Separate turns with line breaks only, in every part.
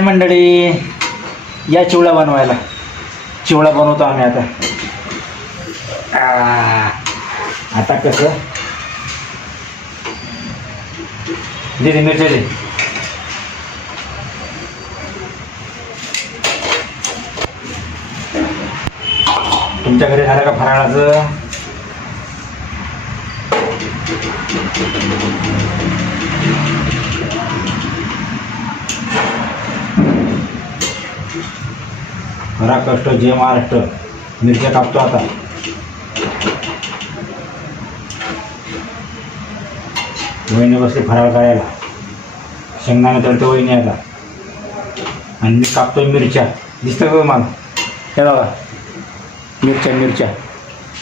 हाय मंडळी? या चिवडा बनवायला. चिवडा बनवतो आम्ही आता. आता कसं? दिदी मिरच्या दे तुमच्या घरी झालं का फराळाचं? खरा कष्ट जे महाराष्ट्र. मिरच्या कापतो आता. वहिनी बसली फराळ करायला. शेंगदाणा तळते वहिनी आता. आणि मी कापतोय मिरच्या. दिसतं का मला हे बघा. मिरच्या मिरच्या.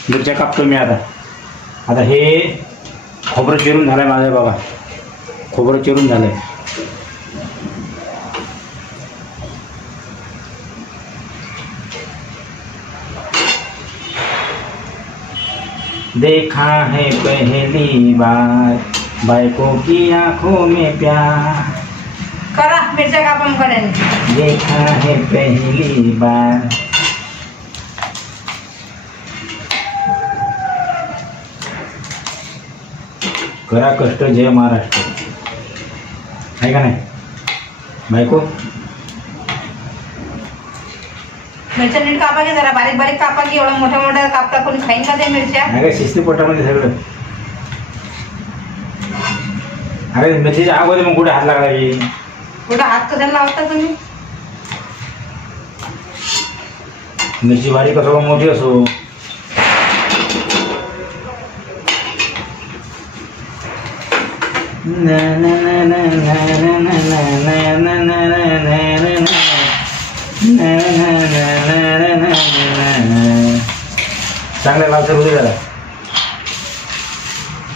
मिरच्या कापतो मी आता. आता हे खोबरं चिरून झालं आहे माझं बघा. खोबरं चिरून झालं आहे देखा है पहली बार। बायको की आंखों में प्यार।
करा मिरच्या कापून करेन
देखा है पहली बार। करा कष्ट जय महाराष्ट्र। आहे का नाही? बायको
मिरच्या नीट कापा की जरा बारीक बारीक कापा की एवढं मोठ्या मोठ्या कापता कोणी खाईन का ते मिरच्या
नाही शिस्ती पोटामध्ये सगळं अरे मेथीच्या अगोदर मग कुठे हात लागला बे?
कुठं हात कशाला लावता तुम्ही
मिरची बारीक असो का मोठी असो ना ना ना ना ना ना ना ना ना ना ना ना ना ना ना ना. ना ना ना ना चांगल्या लालसर होते जरा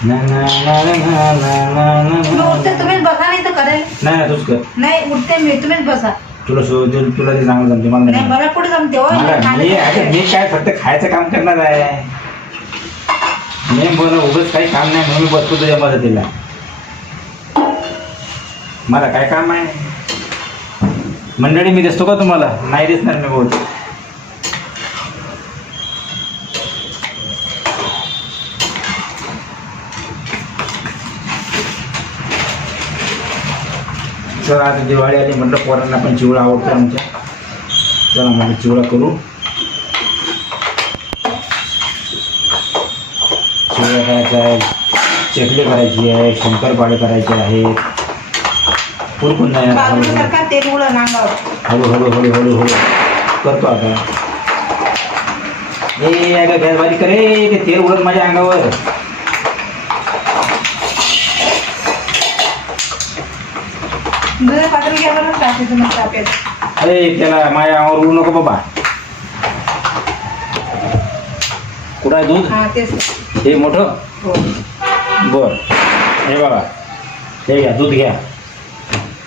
ना ना ना ना ना ना ना मी ना. उठते तुम्हीच
बसा नाही तर करेल.
नाही ना तूच कर.
नाही उठते मी तुम्हीच बसा.
तुला तुला ते चांगलं जमते मला नाही नाही
मला कुठे जमते हो मला
मी काय फक्त खायचं काम करणार आहे? मी बरं उगच काही काम नाही म्हणून मी बसतो तुझ्या मदतीला. मला काय काम आहे? मंडळी मी दिसतो का तुम्हाला? नाही दिसणार मी बहुत तर आता दिवाळी आली म्हटलं पोरांना पण चिवडा आवडतो आमच्या. चला म्हटलं चिवडा करू. चिवडा करायचा आहे चकली करायची आहे शंकरपाळे करायचे आहेत. कुरकुन नाही
उडं नांगावर.
हळूहळू हळूहळू हळू करतो आता. ए गॅस बारीक करे ते तेल उडत माझ्या अंगावर.
पात्र घ्या बरं मग
अरे त्याला माझ्या अंगावर उडू नको बाबा. कुठं आहे दूध?
हा तेच
हे मोठं?
हो.
बर. हे बघा. हे घ्या दूध घ्या.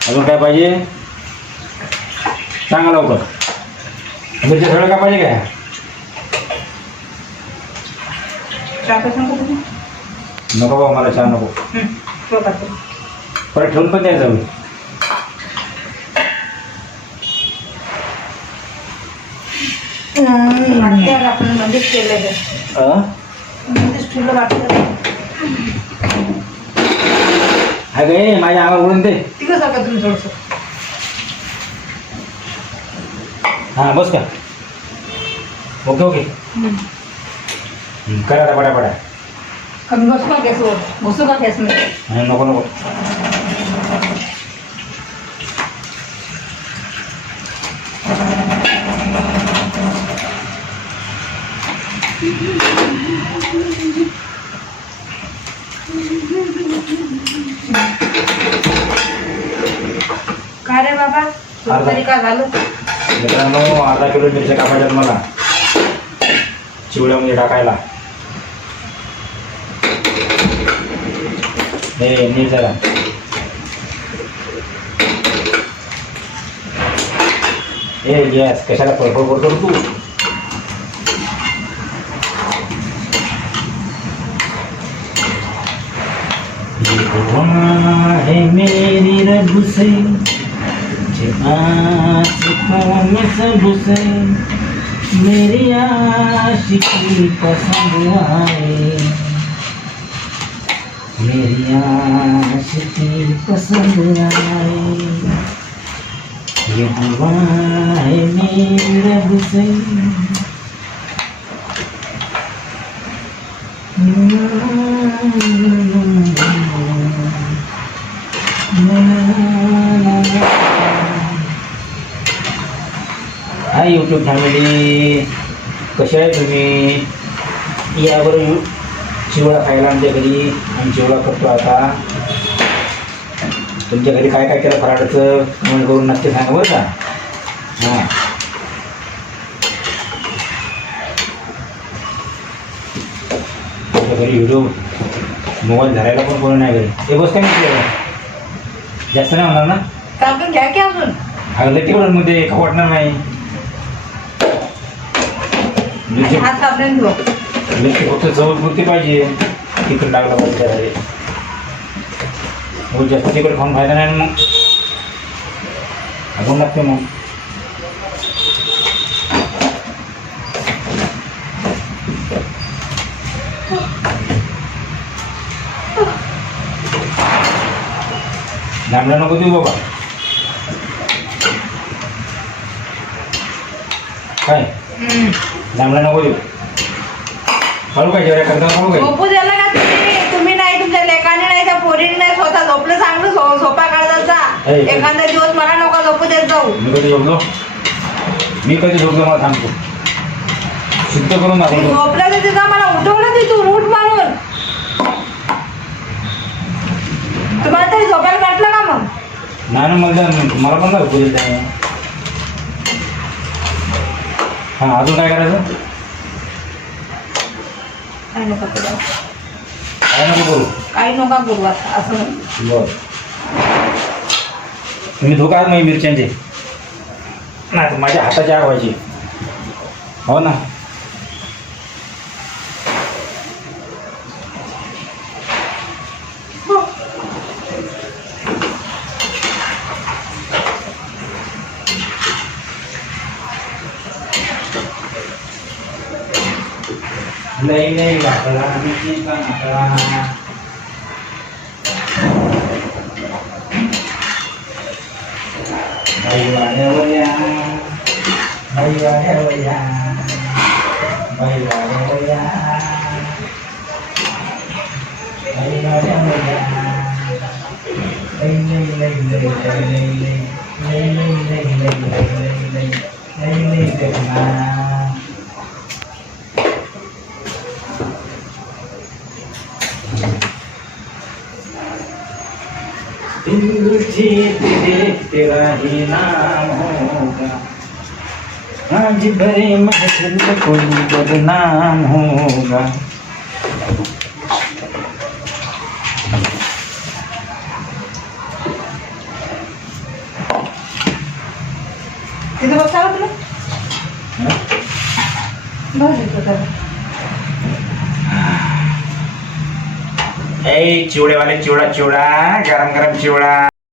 अजून काय पाहिजे? सांगा लवकर. मिरच्या सगळं काय पाहिजे काय?
नको तुम्ही?
नको बाबा मला चहा नको.
हं, टाकतो.
परत ठेवून पण द्यायचं.
वाटल्यावर आपण मध्येच केलेलं मध्येच ठेवलं वाटलं
हा गे माझ्या आवा उडून दे.
तिकडे सांगा तुम्ही थोडस?
हा बस का? Okay okay. करा बड्या पडा
बसू का गॅसवर? बसू का गॅसमध्ये?
नको नको.
काय रे बाबा? तुला अर्धा. तरी काय झालं?
मित्रांनो अर्धा किलो मिरच्या कापायच्यात मला चिवड्यामध्ये टाकायला. हे जरा ए गॅस कशाला फडफड करतो तू? दुआ है मेरी रब से छिपा आशिकों में सबसे मेरी आशिकी पसंद आए। मेरी आशिकी पसंद आए। ये दुआ है मेरी रब से। mm-hmm. हाय यूट्यूब फॅमिली कसे आहे तुम्ही? यावर यू चिवडा खायला आमच्या घरी. आम्ही चिवडा करतो आता. तुमच्या घरी काय काय केलं फराळाचं? कमेंट करून नक्की सांगा बरं का? हां. तुमच्या घरी व्हिडिओ मोबाईल धरायला पण कोणी नाही घरी. हे बस काय जास्त नाही होणार ना?
घ्या की अजून.
अगं का वाटणार नाही. हात
साबण घेऊ
मिरची फक्त चव पुरती पाहिजे तिकड लागला पाहिजे त्यासाठी हो जास्त तिकड खाऊन फायदा नाही ना मग अजून लागते मग लांबला नको देऊ बाबा काय लांबला नको देऊ. हळू काय जेवढ्या करता हळू काय
झोपू द्यायला का तुम्ही? तुम्ही नाही तुमच्या लेखाने नाही त्या पोरीने नाही स्वतः झोपलं चांगलं झो झोपा काढत जा.
एखादा
दिवस मला नका झोपू देत जाऊ.
मी कधी झोपलो? मी कधी झोपलो मला सांगतो शुद्ध करून मी दाखवतो
झोपलं तर तिथं मला उठवलं तिथून उठ मारून. तुम्हाला तरी झोपायला वाटलं का मग?
नाही ना मला मला पण नाही झोपू देत हां अजून काय करायचं?
काही नका करू.
काय नको करू?
काही नका करू आता असं.
बरं. तुम्ही धोका आहात नाही मिरच्यांचे? नाही तर माझ्या हाताची आग व्हायची. हो ना? ได้หลับลาไม่ใช่ตั้งลาไบวาเทวยาไบวาเทวยาไบวาเทวยาไบวาเทวยาเล่งเล่งเล่งเล่งเล่งเล่งเล่งเล่งเล่งเล่งเล่งเล่งเล่งเล่งเล่งเล่งเล่ง देखते तेरा ही नाम होगा आज भरे महफिल कोई बदनाम होगा
तिथं बसावं तुला बस
এই চিवड़े वाले চিवড়া চিवড়া গরম গরম চিवড়া